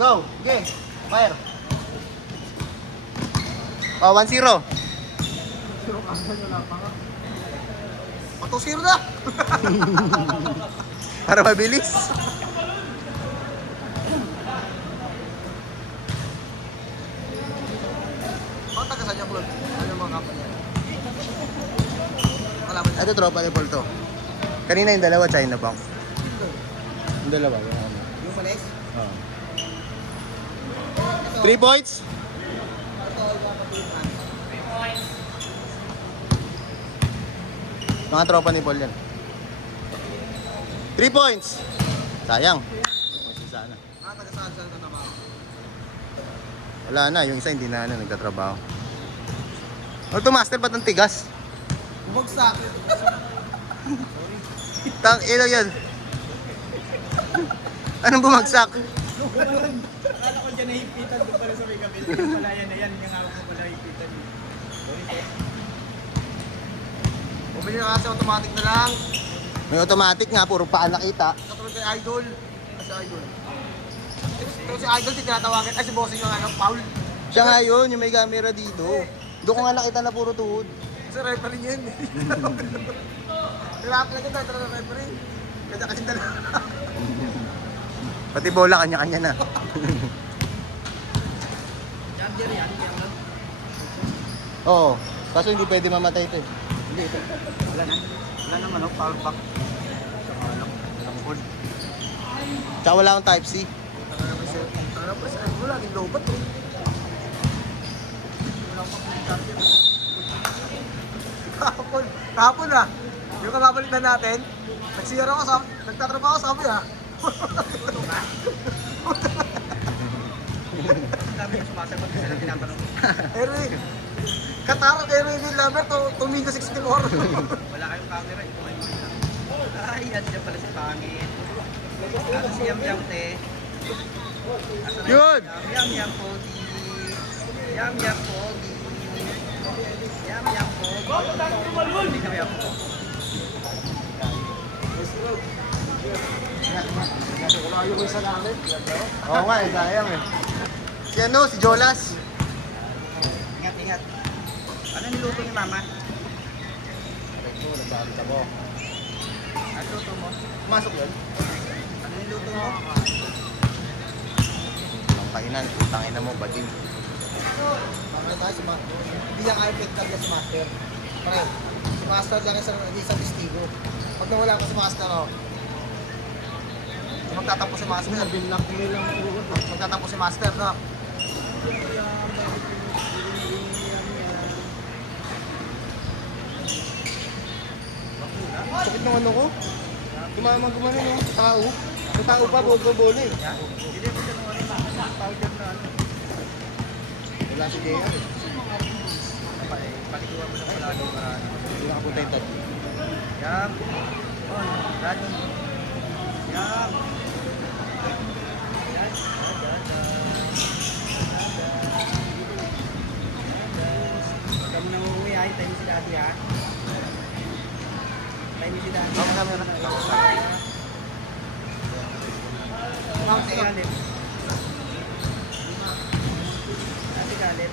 Go! Okay, fire! Oh, 1-0. 0 kagad, wala pa nga. O, 2-0 na! Para mabilis. Bakit taga saan yung club? Ano mga kapal yan? Kalaban niya. Ito tropa ni Paul to. Kanina yung dalawa, China Bank. Yung dalawa, yung ano. Yung Manes? Oh. 3 points? Mga tropa ni Paul yan. 3 points! Sayang. Kasi sana. Ah, taga saan saan na naman? Wala na, yung isa hindi na nagtatrabaho. Ano to, master, ba't ang tigas? Bumagsak. Tang, ilo yan. Anong bumagsak? Akala ko dyan nahipitan doon pala sa may kabila. Yung pala yan na yan, yung ako ko pala nahipitan. Bumili na kasi automatic na lang. May automatic nga, puro paa nakita. Katulad kay Idol. Kasi Idol. Pero si Idol di tinatawagan. Ay si Bossing yung ano, Paul. Siya nga yun, yung may camera dito. Doon ko nga nakita na puro tuhod. Kasi referee yan. Hirap lang yun, tayo na referee. Kaya kasi dala. Pati bola, kanya-kanya na. Charger yan, yan lang. Oo, kaso hindi pwede mamatay ito eh. Hindi, ito. Wala na. Wala naman, no? Power back. Saka ano, walang cord. Tsaka wala akong type C. Ano pa sa Idol, laging lobat eh. Wala pa kong charger. Kahapon ah. Yung kababalik na natin, nagsiyara ko sa, nagtatrabaho sa amin ah. Sabi ko sumasagot ko sila tinatanong. Erwin, Katara kay Erwin Lambert, tumigo 64. Wala kayong camera, ito kayo makita. Ay, yan siya pala si Pangit. Ano si Yam Yam, te? Asan na Yun! Yam Yam Pogi. Yam Yam Pogi. Yam Yam Pogi. Hindi kami ako. Wala yung isa namin. Oo nga, sayang eh. Si ano, si Jolas. Ingat, ingat. Ano niluto ni Mama? Ano luto mo? Pumasok yun? Ano niluto mo? Tangina mo, bading. Mamaya tayo si Master. Hindi niya kaya pick up niya si Master. Pare, si Master lang isang testigo. Pag nawala ko si Master, oh. Magtatapos si Master. Magtatapos si Master, no? Sakit ng ano ko? Gumana no? Sa tao. Sa tao pa, bola eh. Hindi mo siya nung ano, powder na ano. Wala si Gea. Palikuhan mo na palagi para ano. Hindi nakapunta yung tatlo. Yam. On. Ready. Yam. Huwag mo nang uuwi ha. Hintayin mo si Daddy ha. Hintayin mo si Daddy. Ang camera. Ate Galit. Ate Galit.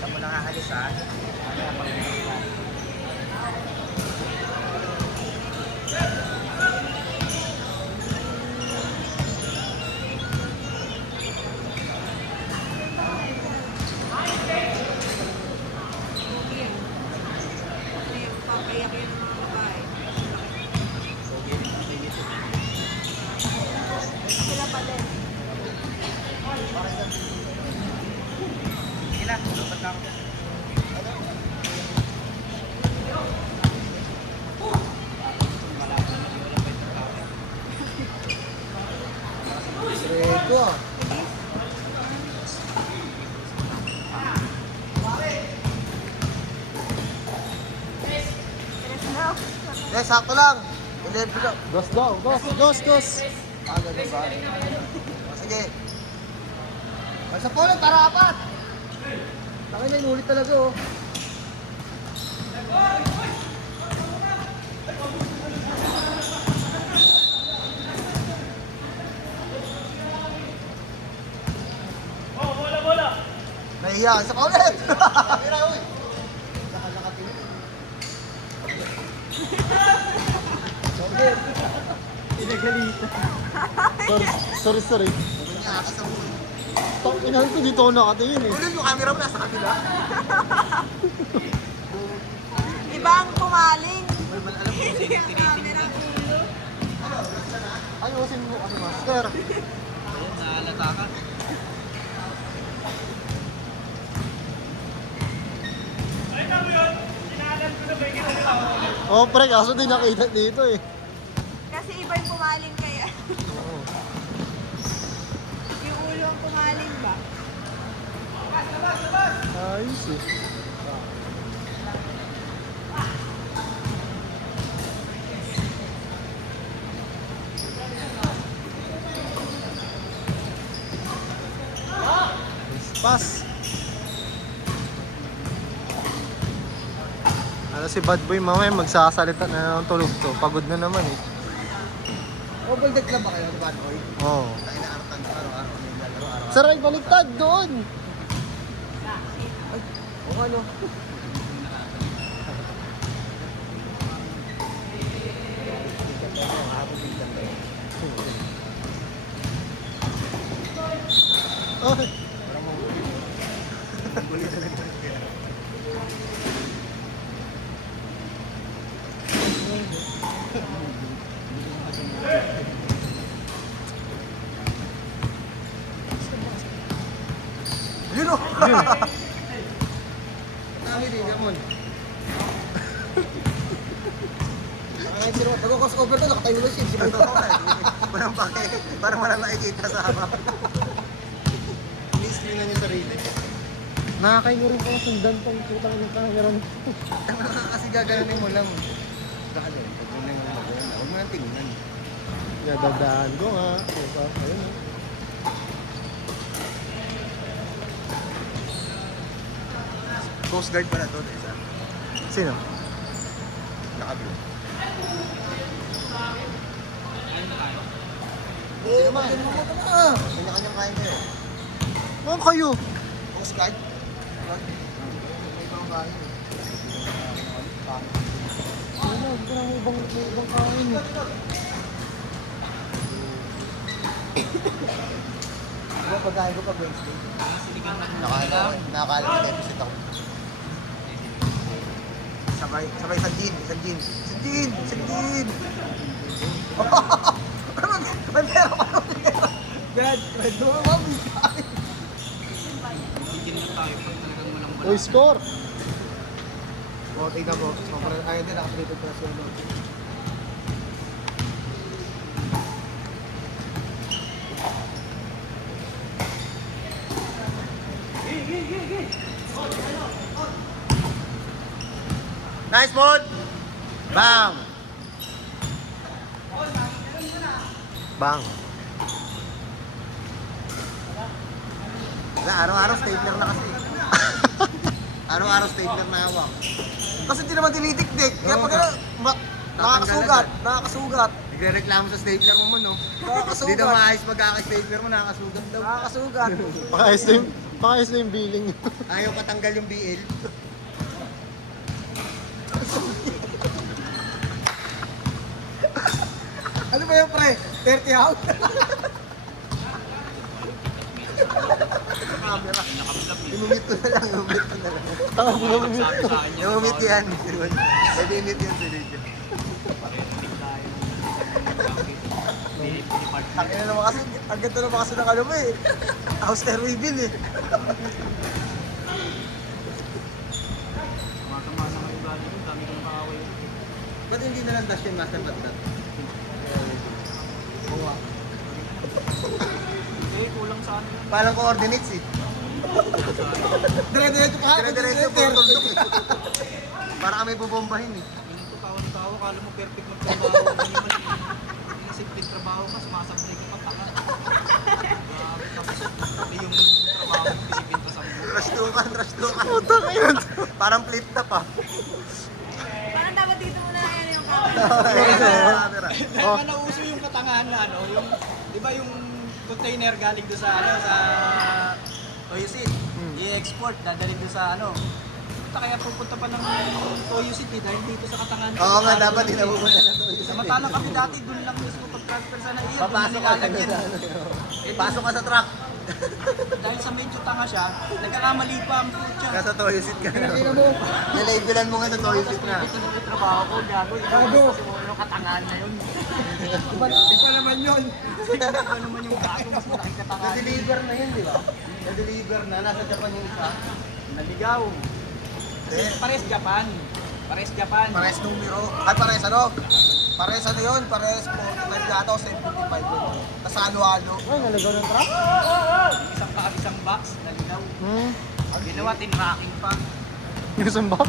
Saan mo lang aalis ha? Sige na, lupat na ako. Reto, ah. Yes, sakto lang. 11 lang. Gos. Ganun ba? Sige. Bal sa polo, para apat. Bakit na inulit talaga oh. Nahiya ka sa paulit! Mira, uy! Saka nakatingin. Sorry. Inahan ko dito ako nakatingin eh. Ulit yung camera mo nasa kabila. Iba ang pumaling. Hindi ang camera. Ayusin mo kasi master. Ayun, nahalata ka. Oh pre, kaso di nakita dito eh. Kasi iba yung pumaling kaya. Yung ulo ang pumaling ba? Ayos eh. Pass. Ano si Bad Boy mamaya magsasalita na ng tulog to. Pagod na naman eh. Double deck lang ba kayo, Bad Boy? Oo. Tayo na araw-araw araw-araw kami naglalaro, araw-araw. Saray, baliktad doon. O ano? Oh. Yun o! Dami din, gamon. Ay, pero pag-crossover to, nakatayo na siya. Walang pake. Parang walang nakikita sa harap. Miss nyo na yung sarili. Nakakaingo rin pala sundan tong putang ng camera mo. Kasi gaganunin mo lang. Gaganunin, pag mo lang magawin. Huwag mo lang tingnan. Dadaan ko nga. Diba? Ayun eh. Coast Guard pala to, isa. Sino? Nakabilo. Sino man? Kanya-kanyang kain kayo. Mga kayo. Coast Guard? May ibang kain. Wala, hindi ko lang ibang kain eh. Diba pagkain ko pag Wednesday? Nakakala ko episode ako. Sabay isang gin. May pera pa rin. Brad, doon mo, bigay. Bigyan na tayo pag talagang walang Uy, score! O, tignan mo. Ayun din, nakatripod pa siya. Nice mode! Bang! Bang! Wala, araw-araw stapler na kasi. Araw-araw stapler na hawak. Kasi hindi naman tinitiktik. Kaya Oo. pag nakakasugat. Nagre-reklamo sa stapler mo no? Nakakasugat. Hindi na maayos pagkaka-stapler mo, nakakasugat daw. Nakakasugat. Pakayos na yung billing. Ayaw patanggal yung BL. Ano ba yung pre? 30 out? Camera. Imumit ko na lang. Sabi sa akin yung Imumit yan. Pwede imit yan sa video. Ang ina naman kasi, ang ganda naman kasi ng ano mo eh. House air reveal eh. Tumatama na ngayon gano'n yun, dami ko nakakaway. Ba't hindi na lang dash yung master bat? Oo. Eh, kulang sa ano yun. Palang coordinates eh. Dire-diretso pa. Dire-diretso po. Para kami bubombahin eh. Piling ko tawang-tawa, kala mo perfect magtrabaho. Hindi naman eh. Simple trabaho ka, sumasablay Parang flip top ah. Parang dapat dito muna yan yung camera. Dahil nauso yung katangahan na ano, yung, di ba yung container galing doon sa ano, sa Toyo Seed, i-export, dadaling doon sa ano. Punta kaya pupunta pa ng Toyo Seed dahil dito sa katangahan. Oo nga, dapat din napupunta na to. Samantalang kami dati, doon lang mismo pag-transfer sa naiya, doon na Papasok ka na nilalagyan. Pasok ka sa truck. Dahil sa medyo tanga siya, nagkakamali pa ang putya. Nasa toyo seat ka na. Tingnan mo. Nilabelan mo nga sa toyo seat na. Ito na yung trabaho ko, gago. Gago. Kasi mo yung katangahan na yun. Iba naman yun. Iba naman yung gago, mas malaking katangahan. Na-deliver na yun, di ba? Na-deliver na. Nasa Japan yung isa. Naligaw. Kasi pares Japan. Pares Japan. Pares numero. Ay, pares ano? Pares ano yun? Pares 45 yata o 75 yun. Tapos halo-halo. Ay, naligaw ng truck? Yung isang box, naligaw. Hmm. Ang ginawa, tinracking pa. Yung isang box?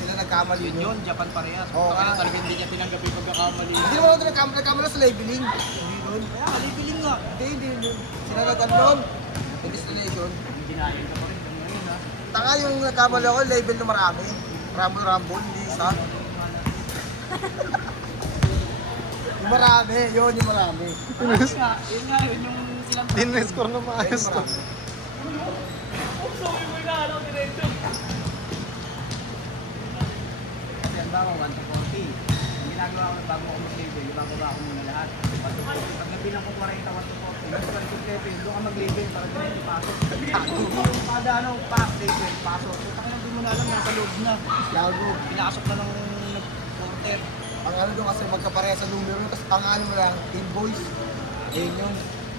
Sila nagkamali Yun yun, Japan parehas. Oo, Kaya nga. talaga hindi niya tinanggap yung pagkakamali. Hindi naman ako nagkamali sa labeling. Hindi doon. Kaya kalipiling nga. Hindi doon. Sila nag-ano installation. Yung ginahin ka pa rin kung ngayon ha. Tanga yung nagkamali ako, label na marami. Rumble, hindi isa. Yung marami, yun yung marami. Ayos nga, yun nga, yun yung ilang Din-score na maayos to. Kasi ang bawa, 1 to 40. Ang ginagawa ko bago ako mag-label, ibababa ko muna lahat. 1 to 40. Pag nabilang ko 40, 1 to 40. Yung 1 to 40, doon ka mag-label para doon ipasok. Yung kada ano, label, pasok. So, takin na doon mo na alam, nasa loob na. Gago. Pinasok na ng porter. Ang ano doon kasi magkapareha sa numero, tapos ang ano mo lang, invoice. Ayun yun.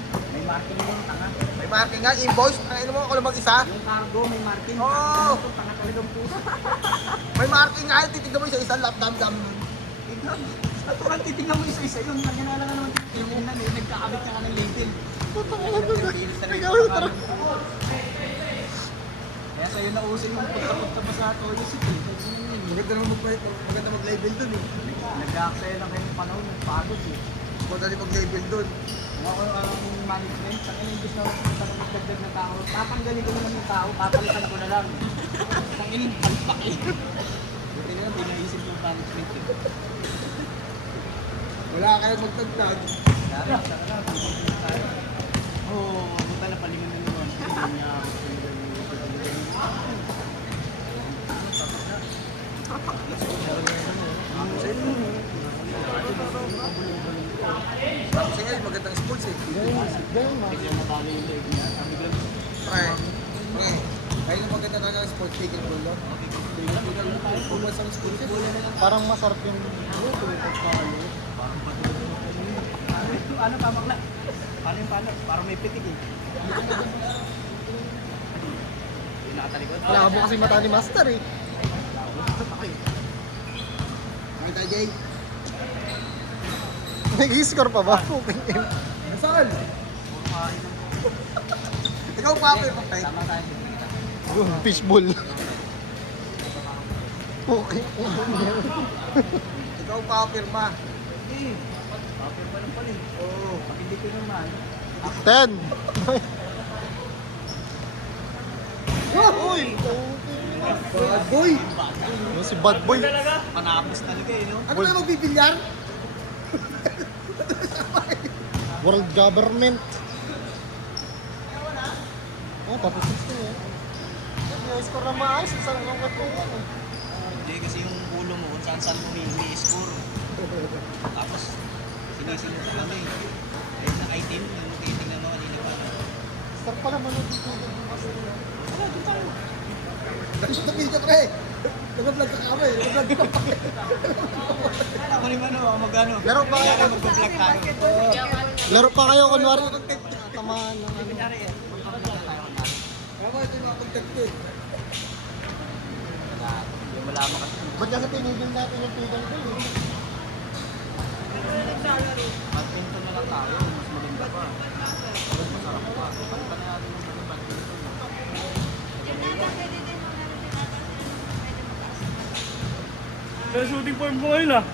May marking yun, tanga. May marking nga, invoice. Ang ano mo, ako lang mag-isa. Yung cargo, may marking. Oo. Tanga talagang puso. May marking nga, titignan mo isa-isa, dami-dami nun. Tignan. Sa tuwan, titignan mo isa-isa yun. Naginala nga naman yung una, nagkakabit ka ng label. Kaya sa'yo nauso yung punta-punta mo sa Toyo City. Maganda mag-label dun eh. Nag-aaksaya lang kayo ng panahon, nagpagod eh. Maganda mag-label dun. Ako ang management, sa kanya imbis na punta ng magdagdag ng tao, tatanggalin ko naman yung tao, papalitan ko na lang. Ang inin, palpak eh. Buti na lang, di naisip yung management eh. Wala kayong magtagtag. Dara, sana lang, pupunta tayo. Oo, pumunta na palingan na naman. Hindi niya ako Sabi sa inyo, magandang sports eh. biglang natalo yung leg niya. Ang biglang Pre, ayun ang maganda talaga ng sports, tigil ko lang. Pumunta sa sports eh. Parang masarap yung ano pa bakla? Paano yung paano? Parang may pitik eh. Yung nakatalikod. Malabo kasi mata ni Master eh. Nakita Jay? Nag-score pa ba? Nasaan? Ikaw pa pa pa. Tama tayo. Fishball. Okay. Ikaw pa pirma. Hindi. Papir pa lang pala eh. Oo. Pag hindi ko naman. 10. Uy! Bad boy. Yung si Bad Boy. Panapos talaga eh, no? Ano ba yung magbibilyar? World government. Oh, tapos 6 na yan. Nag-score na maayos. Isang lang ka Hindi kasi yung ulo mo kung saan saan mo i-score. Tapos sinisinod ka lang eh. Ayun na item, yung titingnan mo kanina pa. Star pala manood dito. Wala, doon tayo. Sa video pre. Nag-vlog ka kami. Nag-vlog ka pa. Ako rin ano, ako magano. Laro pa kayo. Kaya mag-vlog tayo. Laro pa kayo kunwari. Tamaan ng ano. Kunyari eh, magpapagod tayo kunwari. Ako ito yung mga contact ko eh. Yung malaman kasi. Ba't kasi tinigil natin yung pigan ko eh? Badminton na lang tayo, mas maganda pa. Mas masarap pa. Palitan na natin yung badminton. Sa shooting form ko ngayon ah.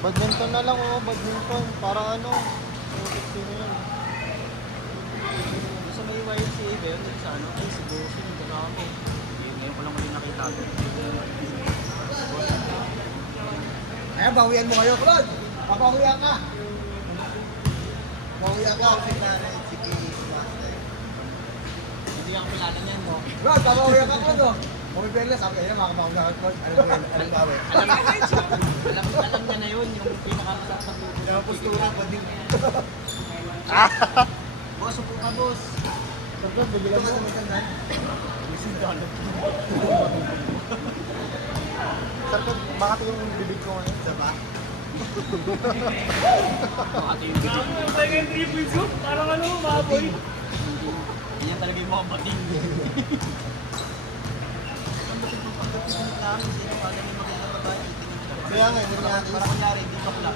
Badminton na lang oh, badminton. Para ano? Sino yun? Doon sa may YMCA ba yun? Doon sa ano? Ay, si Bossy yung kasama ko. Yun, ngayon ko lang ulit nakita to. Ayan, bawian mo kayo, Claude. Papawian ka. Bawian ka. Hindi ako kilala niyan mo. Claude, papawian ka, Claude. Oh. Bumibigla, sabi niya, makakabawi ka, Claude. Ano bawi? Alam niya na yun, yung pinaka-pagluto. Yung postura pa din. Boss, upo ka, boss. Claude, bibilan mo. Sir, bakit yung bibig ko ngayon? Isa ba? Ate yung video. Ang tayo yung 3 points ko. Parang ano, maboy. Yan talaga yung mga bating. Kaya nga, hindi niya Para kunyari, hindi pa pula.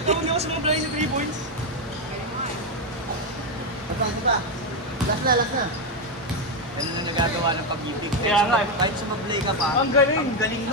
Ikaw hindi ako sumabla yung 3 points. pa. Last na. Ganun ang nagagawa ng pag-ibig. Kaya nga eh. Kahit sumablay ka pa, Ang galing. ang galing mo.